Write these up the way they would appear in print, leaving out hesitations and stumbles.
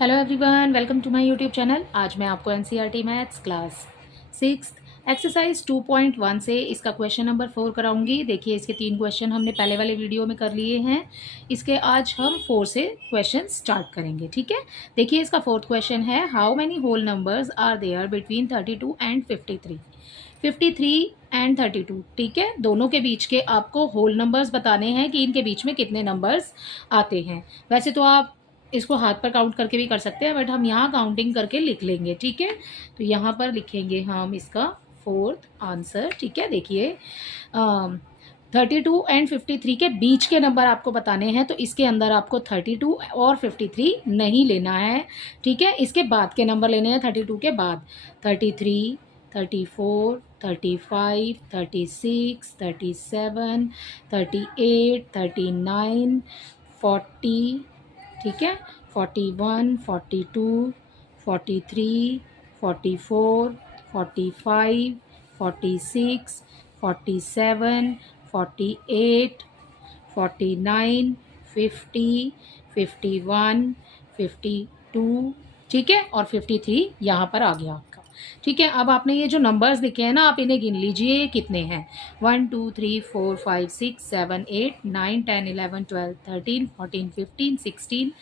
Hello everyone, welcome to my YouTube channel. आज मैं आपको एनसीईआरटी मैथ्स क्लास 6 एक्सरसाइज 2.1 से इसका क्वेश्चन नंबर 4 कराऊंगी। देखिए, इसके 3 क्वेश्चन हमने पहले वाले वीडियो में कर लिए हैं। इसके आज हम 4 से क्वेश्चन स्टार्ट करेंगे। ठीक है, देखिए इसका 4th क्वेश्चन है, how many whole numbers are there between 32 and 53। 53 and 32, ठीक है, दोनों के बीच के आपको होल नंबर्स बताने हैं कि इनके बीच में कितने नंबर्स आते हैं। वैसे तो आप इसको हाथ पर काउंट करके भी कर सकते हैं, बट हम यहाँ काउंटिंग करके लिख लेंगे। ठीक है, तो यहाँ पर लिखेंगे हम इसका 4th आंसर। ठीक है, देखिए 32 एंड 53 के बीच के नंबर आपको बताने हैं, तो इसके अंदर आपको 32 और 53 नहीं लेना है। ठीक है, इसके बाद के नंबर लेने हैं। 32 के बाद 33, 34, 35, 36, 37, 38, 39, 40, ठीक है, 41, 42, 43, 44, 45, 46, 47, 48, 49, 50, 51, 52, ठीक है, और 53 यहाँ पर आ गया आपका। ठीक है, अब आपने ये जो नंबर्स लिखे हैं ना, आप इन्हें गिन लीजिए कितने हैं। 1 2 3 4 5 6 7 8 9 10 11 12 13 14 15 16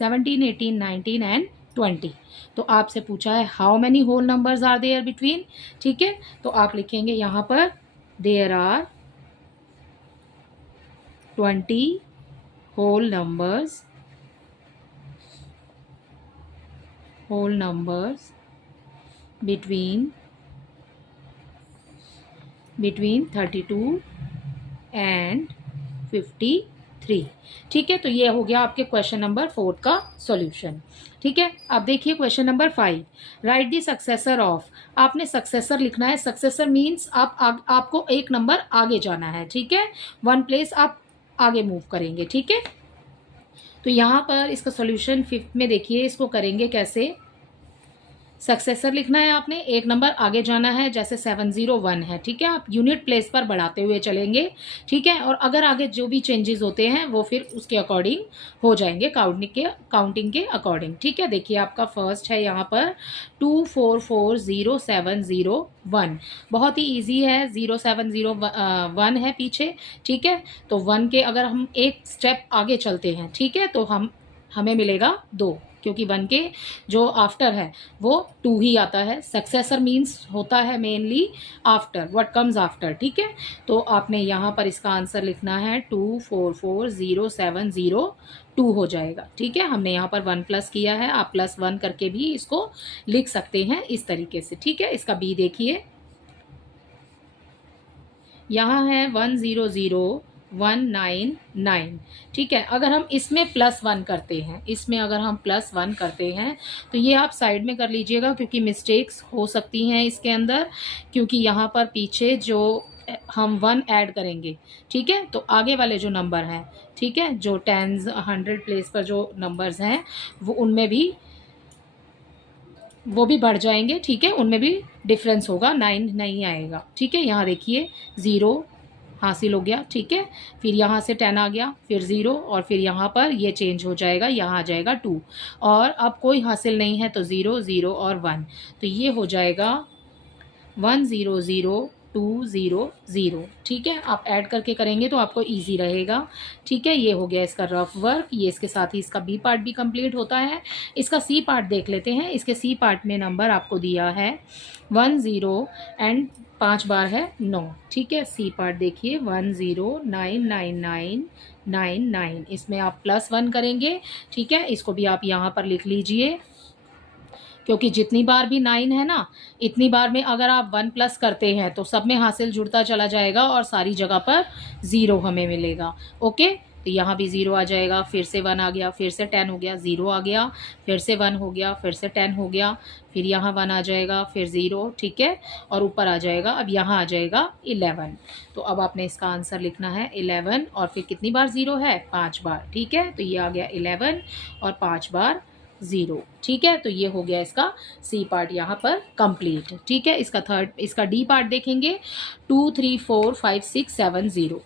17 18 19 एंड 20। तो आपसे पूछा है how many whole numbers are there between. ठीक है, तो आप लिखेंगे यहाँ पर there are 20 whole numbers between 32 and 53। ठीक है, तो ये हो गया आपके क्वेश्चन नंबर 4 का सॉल्यूशन। ठीक है, अब देखिए question number 5, right the successor of. आपने सक्सेसर लिखना है। सक्सेसर मीन्स आपको एक नंबर आगे जाना है। ठीक है, 1 प्लेस आप आगे मूव करेंगे। ठीक है, तो यहाँ पर इसका सॉल्यूशन 5th में देखिए, इसको करेंगे कैसे। सक्सेसर लिखना है आपने, एक नंबर आगे जाना है, जैसे 701 है। ठीक है, आप यूनिट प्लेस पर बढ़ाते हुए चलेंगे। ठीक है, और अगर आगे जो भी चेंजेस होते हैं वो फिर उसके अकॉर्डिंग हो जाएंगे, काउंटिंग के अकॉर्डिंग। ठीक है, देखिए आपका फर्स्ट है यहाँ पर 24407101। बहुत ही ईजी है, 0701 है पीछे। ठीक है, तो 1 के अगर हम एक स्टेप आगे चलते हैं, ठीक है, तो हमें मिलेगा 2, क्योंकि 1 के जो आफ्टर है वो 2 ही आता है। सक्सेसर मीन्स होता है mainly after, what comes after. ठीक है, तो आपने यहाँ पर इसका आंसर लिखना है 244070 हो जाएगा। ठीक है, हमने यहाँ पर 1 प्लस किया है, आप +1 करके भी इसको लिख सकते हैं इस तरीके से। ठीक है, इसका बी देखिए, यहाँ है 100199। ठीक है, अगर हम इसमें +1 करते हैं, इसमें अगर हम +1 करते हैं तो ये आप साइड में कर लीजिएगा, क्योंकि मिस्टेक्स हो सकती हैं इसके अंदर, क्योंकि यहाँ पर पीछे जो हम 1 ऐड करेंगे, ठीक है, तो आगे वाले जो नंबर हैं, ठीक है, जो 10s 100 प्लेस पर जो नंबर्स हैं वो भी बढ़ जाएंगे। ठीक है, उनमें भी डिफरेंस होगा, 9 नहीं आएगा। ठीक है, यहाँ देखिए 0 हासिल हो गया। ठीक है, फिर यहाँ से 10 आ गया, फिर 0, और फिर यहाँ पर ये चेंज हो जाएगा, यहाँ आ जाएगा 2, और अब कोई हासिल नहीं है तो 0 0 और 1, तो ये हो जाएगा 100,200। ठीक है, आप ऐड करके करेंगे तो आपको इजी रहेगा। ठीक है, ये हो गया इसका रफ वर्क। ये इसके साथ ही इसका बी पार्ट भी कंप्लीट होता है। इसका सी पार्ट देख लेते हैं। इसके सी पार्ट में नंबर आपको दिया है 10 एंड 5 बार है 9। ठीक है, सी पार्ट देखिए 10,999,99। इसमें आप +1 करेंगे। ठीक है, इसको भी आप यहाँ पर लिख लीजिए, क्योंकि जितनी बार भी 9 है ना, इतनी बार में अगर आप 1 प्लस करते हैं तो सब में हासिल जुड़ता चला जाएगा और सारी जगह पर 0 हमें मिलेगा। ओके, तो यहाँ भी 0 आ जाएगा, फिर से 1 आ गया, फिर से 10 हो गया, 0 आ गया, फिर से 1 हो गया, फिर से 10 हो गया, फिर यहाँ 1 आ जाएगा, फिर 0। ठीक है, और ऊपर आ जाएगा, अब यहाँ आ जाएगा 11। तो अब आपने इसका आंसर लिखना है 11, और फिर कितनी बार 0 है, 5 बार। ठीक है, तो ये आ गया 11 और 5 बार 0। ठीक है, तो ये हो गया इसका सी पार्ट यहाँ पर कंप्लीट। ठीक है, इसका डी पार्ट देखेंगे 2 3 4 5 6 7 0।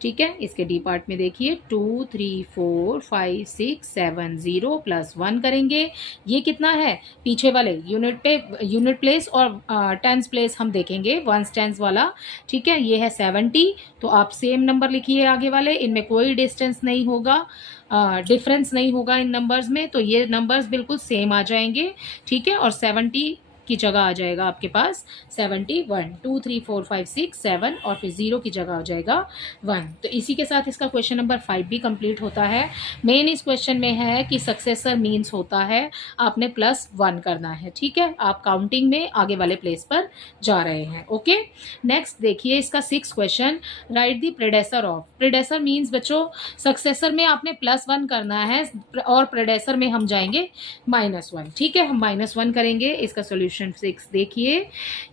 ठीक है, इसके डी पार्ट में देखिए 2 3 4 5 6 7 0 प्लस 1 करेंगे। ये कितना है, पीछे वाले यूनिट पे यूनिट प्लेस और टेंस प्लेस हम देखेंगे, वंस टेंस वाला। ठीक है, ये है 70, तो आप सेम नंबर लिखिए आगे वाले, इनमें कोई डिस्टेंस नहीं होगा, डिफरेंस नहीं होगा इन नंबर्स में, तो ये नंबर्स बिल्कुल सेम आ जाएंगे। ठीक है, और 70 की जगह आ जाएगा आपके पास 71, 2 3 4 5 6 7 और फिर 0 की जगह आ जाएगा 1। तो इसी के साथ इसका क्वेश्चन नंबर 5 भी कंप्लीट होता है। मेन इस क्वेश्चन में है कि सक्सेसर मीन्स होता है आपने +1 करना है। ठीक है, आप काउंटिंग में आगे वाले प्लेस पर जा रहे हैं। ओके, नेक्स्ट देखिए इसका 6 question, right the predecessor of. Predecessor means बच्चों सक्सेसर में आपने +1 करना है और प्रेडेसर में हम जाएंगे -1। ठीक है, हम -1 करेंगे। इसका सोल्यूशन 6 देखिए,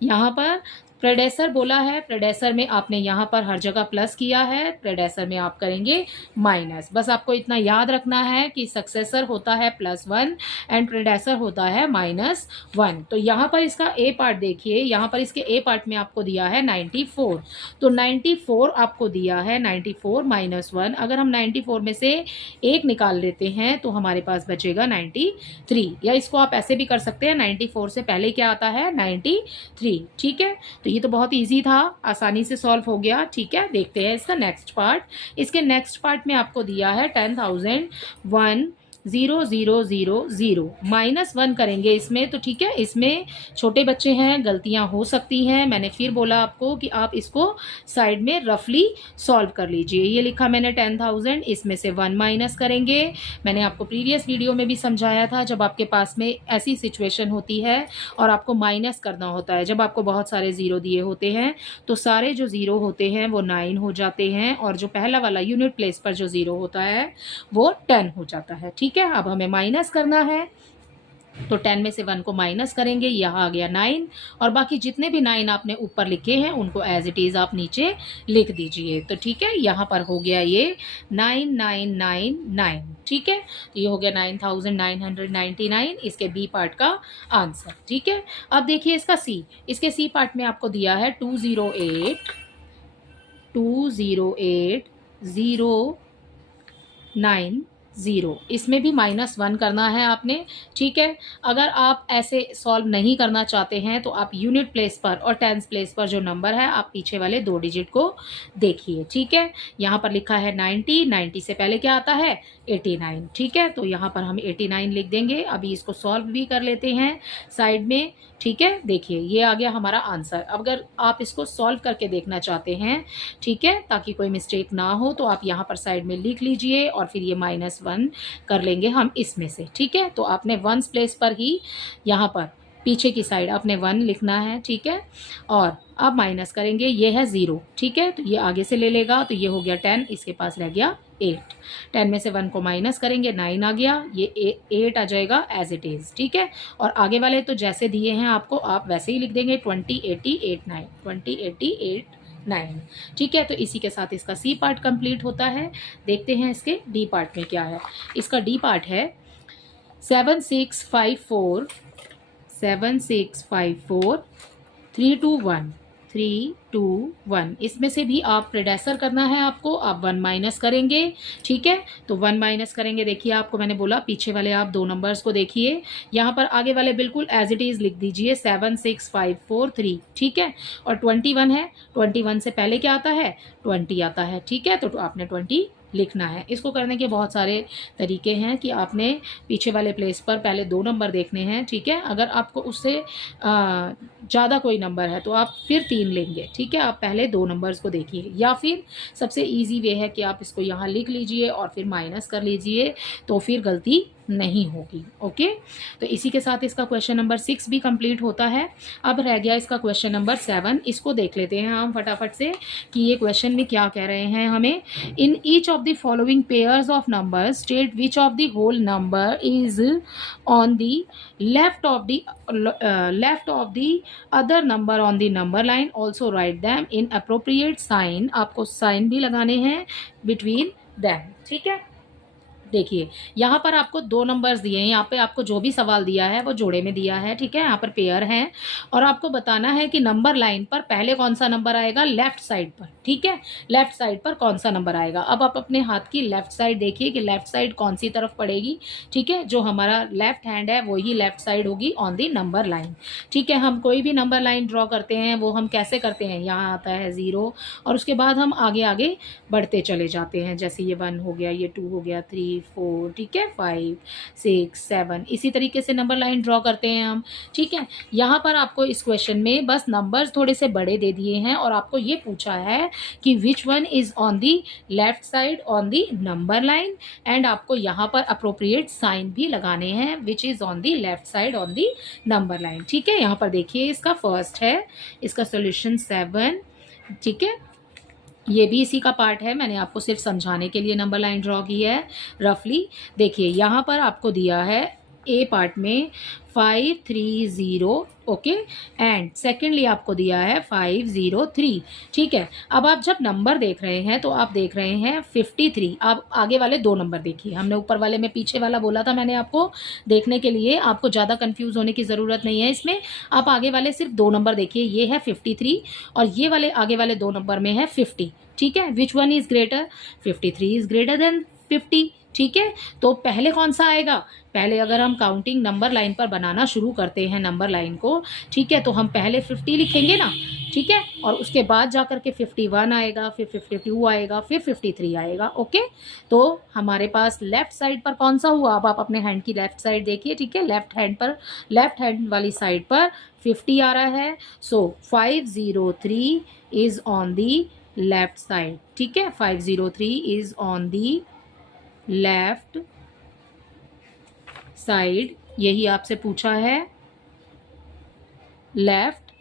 यहाँ पर प्रेडेसर बोला है, प्रेडेसर में आपने यहाँ पर हर जगह प्लस किया है, प्रेडेसर में आप करेंगे माइनस। बस आपको इतना याद रखना है कि सक्सेसर होता है +1 एंड प्रेडेसर होता है -1। तो यहाँ पर इसका ए पार्ट देखिए, यहाँ पर इसके ए पार्ट में आपको दिया है 94, तो 94 आपको दिया है, 94 -1। अगर हम 94 में से 1 निकाल लेते हैं तो हमारे पास बचेगा 93, या इसको आप ऐसे भी कर सकते हैं, 94 से पहले क्या आता है 93। ठीक है, तो ये तो बहुत इजी था, आसानी से सॉल्व हो गया। ठीक है, देखते हैं इसका नेक्स्ट पार्ट। इसके नेक्स्ट पार्ट में आपको दिया है 10,001 0 0 0 0 -1 करेंगे इसमें। तो ठीक है, इसमें छोटे बच्चे हैं, गलतियां हो सकती हैं। मैंने फिर बोला आपको कि आप इसको साइड में रफली सॉल्व कर लीजिए। ये लिखा मैंने 10,000, इसमें से 1 माइनस करेंगे। मैंने आपको प्रीवियस वीडियो में भी समझाया था, जब आपके पास में ऐसी सिचुएशन होती है और आपको माइनस करना होता है, जब आपको बहुत सारे ज़ीरो दिए होते हैं तो सारे जो ज़ीरो होते हैं वो 9 हो जाते हैं, और जो पहला वाला यूनिट प्लेस पर जो ज़ीरो होता है वो 10 हो जाता है। ठीक है, अब हमें माइनस करना है, तो 10 में से 1 को माइनस करेंगे, यहाँ आ गया 9, और बाकी जितने भी 9 आपने ऊपर लिखे हैं उनको एज इट इज़ आप नीचे लिख दीजिए। तो ठीक है, यहाँ पर हो गया ये 9999। ठीक है, तो ये हो गया 9999, इसके बी पार्ट का आंसर। ठीक है, अब देखिए इसका सी। इसके सी पार्ट में आपको दिया है 208 090, इसमें भी -1 करना है आपने। ठीक है, अगर आप ऐसे सॉल्व नहीं करना चाहते हैं तो आप यूनिट प्लेस पर और टेंस प्लेस पर जो नंबर है आप पीछे वाले 2 डिजिट को देखिए। ठीक है, यहाँ पर लिखा है 90, 90 से पहले क्या आता है 89। ठीक है, तो यहाँ पर हम 89 लिख देंगे। अभी इसको सॉल्व भी कर लेते हैं साइड में। ठीक है, देखिए ये आ गया हमारा आंसर। अगर आप इसको सॉल्व करके देखना चाहते हैं, ठीक है, ताकि कोई मिस्टेक ना हो, तो आप यहाँ पर साइड में लिख लीजिए और फिर ये -1 कर लेंगे हम इसमें से। ठीक है, तो आपने वंस प्लेस पर ही यहाँ पर पीछे की साइड अपने 1 लिखना है। ठीक है, और अब माइनस करेंगे, ये है 0। ठीक है, तो ये आगे से ले लेगा, तो ये हो गया 10, इसके पास रह गया 8। 10 में से 1 को माइनस करेंगे, 9 आ गया, ये 8 आ जाएगा एज इट इज़। ठीक है, और आगे वाले तो जैसे दिए हैं आपको आप वैसे ही लिख देंगे, 20 80 8 9, 20 80 8 9। ठीक है, तो इसी के साथ इसका सी पार्ट कंप्लीट होता है। देखते हैं इसके डी पार्ट में क्या है। इसका डी पार्ट है 7654 321 321। इसमें से भी आप प्रेडेसर करना है आपको, आप 1 माइनस करेंगे। ठीक है, तो 1 माइनस करेंगे। देखिए आपको मैंने बोला पीछे वाले आप 2 नंबर्स को देखिए, यहाँ पर आगे वाले बिल्कुल एज इट इज़ लिख दीजिए 76543। ठीक है, और 21 है, 21 से पहले क्या आता है 20 आता है। ठीक है, तो आपने 20 लिखना है। इसको करने के बहुत सारे तरीके हैं कि आपने पीछे वाले प्लेस पर पहले 2 नंबर देखने हैं। ठीक है, अगर आपको उससे ज़्यादा कोई नंबर है तो आप फिर 3 लेंगे। ठीक है, आप पहले 2 नंबर्स को देखिए, या फिर सबसे इजी वे है कि आप इसको यहाँ लिख लीजिए और फिर माइनस कर लीजिए, तो फिर गलती नहीं होगी। ओके, तो इसी के साथ इसका क्वेश्चन नंबर 6 भी कंप्लीट होता है। अब रह गया इसका क्वेश्चन नंबर 7। इसको देख लेते हैं हम फटाफट से कि ये क्वेश्चन में क्या कह रहे हैं हमें। In each of the following pairs of numbers state which of the whole number is on the left of the other number on the number line, also write them in appropriate sign. आपको sign भी लगाने हैं between them. ठीक है, देखिए यहाँ पर आपको दो नंबर्स दिए हैं, यहाँ पे आपको जो भी सवाल दिया है वो जोड़े में दिया है, ठीक है, यहाँ पर पेयर हैं और आपको बताना है कि नंबर लाइन पर पहले कौन सा नंबर आएगा लेफ्ट साइड पर, ठीक है, लेफ्ट साइड पर कौन सा नंबर आएगा। अब आप अपने हाथ की लेफ्ट साइड देखिए कि लेफ्ट साइड कौन सी तरफ पड़ेगी, ठीक है, जो हमारा लेफ्ट हैंड है वही लेफ्ट साइड होगी ऑन दी नंबर लाइन, ठीक है। हम कोई भी नंबर लाइन ड्रॉ करते हैं वो हम कैसे करते हैं, यहाँ आता है 0 और उसके बाद हम आगे आगे बढ़ते चले जाते हैं, जैसे ये 1 हो गया, ये 2 हो गया, 3 4, ठीक है, 5 6 7, इसी तरीके से नंबर लाइन ड्रॉ करते हैं हम, ठीक है। यहाँ पर आपको इस क्वेश्चन में बस नंबर्स थोड़े से बड़े दे दिए हैं और आपको ये पूछा है कि which one is on the left side on the number line, and आपको यहाँ पर अप्रोप्रिएट साइन भी लगाने हैं which is on the left side on the number line, ठीक है। यहाँ पर देखिए इसका फर्स्ट है, इसका सोल्यूशन 7, ठीक है, ये भी इसी का पार्ट है, मैंने आपको सिर्फ समझाने के लिए नंबर लाइन ड्रॉ की है रफली। देखिए यहाँ पर आपको दिया है ए पार्ट में 5 3 0, ओके, एंड सेकेंडली आपको दिया है 5 0 3, ठीक है। अब आप जब नंबर देख रहे हैं तो आप देख रहे हैं 53, आप आगे वाले दो नंबर देखिए, हमने ऊपर वाले में पीछे वाला बोला था मैंने आपको देखने के लिए, आपको ज़्यादा कंफ्यूज होने की ज़रूरत नहीं है इसमें। आप आगे वाले सिर्फ दो नंबर देखिए, ये है 53 और ये वाले आगे वाले दो नंबर में है 50, ठीक है। Which one is greater, 53 is greater than 50, ठीक है। तो पहले कौन सा आएगा, पहले अगर हम काउंटिंग नंबर लाइन पर बनाना शुरू करते हैं नंबर लाइन को, ठीक है, तो हम पहले 50 लिखेंगे ना, ठीक है, और उसके बाद जाकर के 51 आएगा, फिर 52 आएगा, फिर 53 आएगा, ओके। तो हमारे पास लेफ्ट साइड पर कौन सा हुआ, अब आप अपने हैंड की लेफ्ट साइड देखिए, ठीक है, लेफ्ट हैंड पर, लेफ्ट हैंड वाली साइड पर 50 आ रहा है, सो 503 is on the left side, ठीक है, 503 is on the left side, यही आपसे पूछा है, left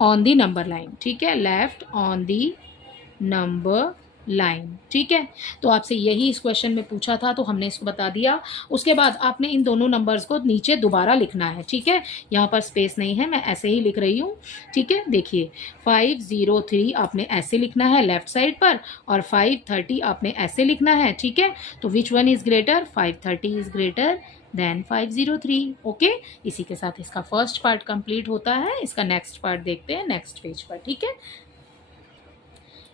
on the number line, ठीक है, left on the number line, ठीक है। तो आपसे यही इस क्वेश्चन में पूछा था तो हमने इसको बता दिया। उसके बाद आपने इन दोनों नंबर्स को नीचे दोबारा लिखना है, ठीक है, यहाँ पर स्पेस नहीं है, मैं ऐसे ही लिख रही हूँ, ठीक है। देखिए 503 आपने ऐसे लिखना है लेफ्ट साइड पर और 530 आपने ऐसे लिखना है, ठीक है। तो which one is greater, 530 is greater than 503, okay. इसी के साथ इसका फर्स्ट पार्ट कंप्लीट होता है, इसका नेक्स्ट पार्ट देखते हैं नेक्स्ट पेज पर, ठीक है।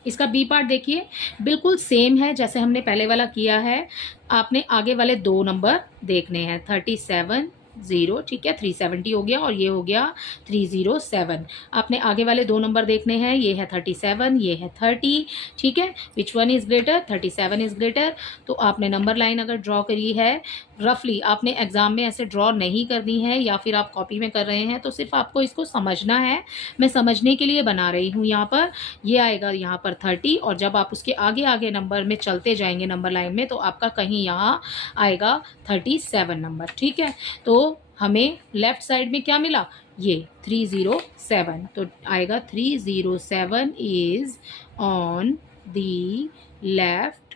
इसका बी पार्ट देखिए बिल्कुल सेम है जैसे हमने पहले वाला किया है, आपने आगे वाले दो नंबर देखने हैं, 37 0, ठीक है, 370 हो गया और ये हो गया 307, आपने आगे वाले दो नंबर देखने हैं, ये है 37, ये है 30, ठीक है। Which one is greater, 37 is greater. तो आपने नंबर लाइन अगर ड्रॉ करी है रफली, आपने एग्जाम में ऐसे ड्रॉ नहीं करनी है या फिर आप कॉपी में कर रहे हैं तो सिर्फ आपको इसको समझना है, मैं समझने के लिए बना रही हूँ। यहाँ पर ये आएगा यहाँ पर 30 और जब आप उसके आगे आगे नंबर में चलते जाएंगे नंबर लाइन में तो आपका कहीं यहाँ आएगा 37 नंबर, ठीक है। तो हमें लेफ्ट साइड में क्या मिला, ये 307, तो आएगा 307 is on the left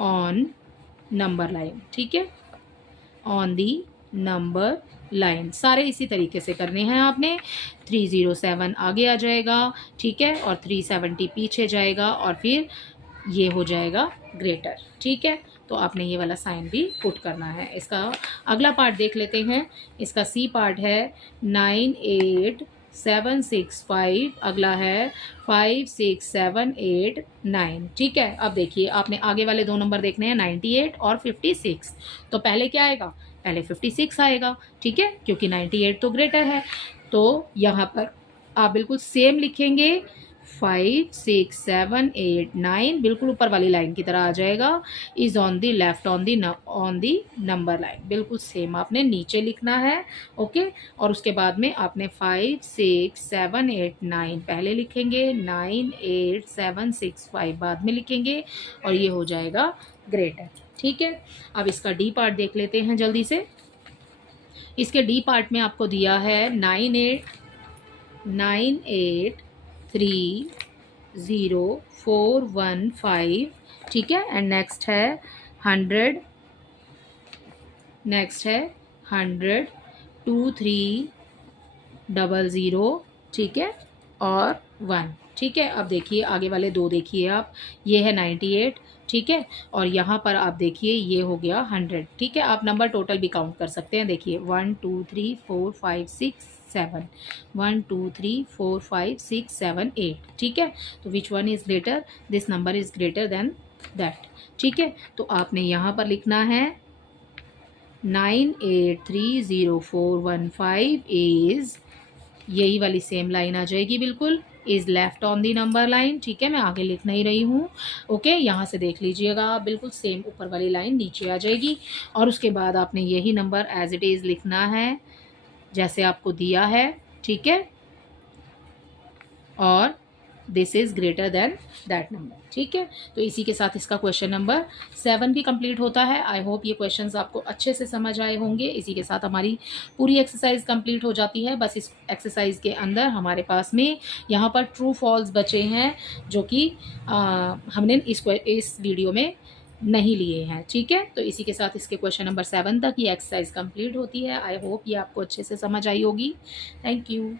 on number line, ठीक है, ऑन दी नंबर लाइन। सारे इसी तरीके से करने हैं आपने, 307 आगे आ जाएगा, ठीक है, और 370 पीछे जाएगा और फिर ये हो जाएगा ग्रेटर, ठीक है। तो आपने ये वाला साइन भी पुट करना है। इसका अगला पार्ट देख लेते हैं, इसका सी पार्ट है 9 8 7 6 5, अगला है 5 6 7 8 9, ठीक है। अब देखिए आपने आगे वाले दो नंबर देखने हैं 98 और 56, तो पहले क्या आएगा, पहले 56 आएगा, ठीक है, क्योंकि 98 तो ग्रेटर है। तो यहाँ पर आप बिल्कुल सेम लिखेंगे, 5 6 7 8 9 बिल्कुल ऊपर वाली लाइन की तरह आ जाएगा, is on the left on the number line, बिल्कुल सेम आपने नीचे लिखना है, ओके। और उसके बाद में आपने 5 6 7 8 9 पहले लिखेंगे, 9 8 7 6 5 बाद में लिखेंगे और ये हो जाएगा ग्रेटर, ठीक है। अब इसका डी पार्ट देख लेते हैं जल्दी से। इसके डी पार्ट में आपको दिया है 9 8 3 0 4 1 5, ठीक है, एंड नेक्स्ट है 100, नेक्स्ट है 100 2 3 0 0, ठीक है, और 1। ठीक है, अब देखिए आगे वाले 2 देखिए आप, ये है 98, ठीक है, और यहाँ पर आप देखिए ये हो गया 100। ठीक है, आप नंबर टोटल भी काउंट कर सकते हैं। देखिए 1 2 3 4 5 6 7, 1 2 3 4 5 6 7 8। ठीक है, तो which one is greater, this number is greater than that. ठीक है, तो आपने यहाँ पर लिखना है 983045 इज़, यही वाली सेम लाइन आ जाएगी बिल्कुल, is left on the number line. ठीक है, मैं आगे लिख नहीं रही हूँ। ओके, यहाँ से देख लीजिएगा आप, बिल्कुल सेम ऊपर वाली लाइन नीचे आ जाएगी, और उसके बाद आपने यही नंबर एज इट इज़ लिखना है जैसे आपको दिया है। ठीक है, और this is greater than that number. ठीक है, तो इसी के साथ इसका क्वेश्चन नंबर 7 भी कंप्लीट होता है। आई होप ये क्वेश्चंस आपको अच्छे से समझ आए होंगे। इसी के साथ हमारी पूरी एक्सरसाइज कंप्लीट हो जाती है। बस इस एक्सरसाइज के अंदर हमारे पास में यहाँ पर ट्रू फॉल्स बचे हैं, जो कि हमने इस वीडियो में नहीं लिए हैं। ठीक है, तो इसी के साथ इसके क्वेश्चन नंबर 7 तक ये एक्सरसाइज कंप्लीट होती है। आई होप ये आपको अच्छे से समझ आई होगी। Thank you.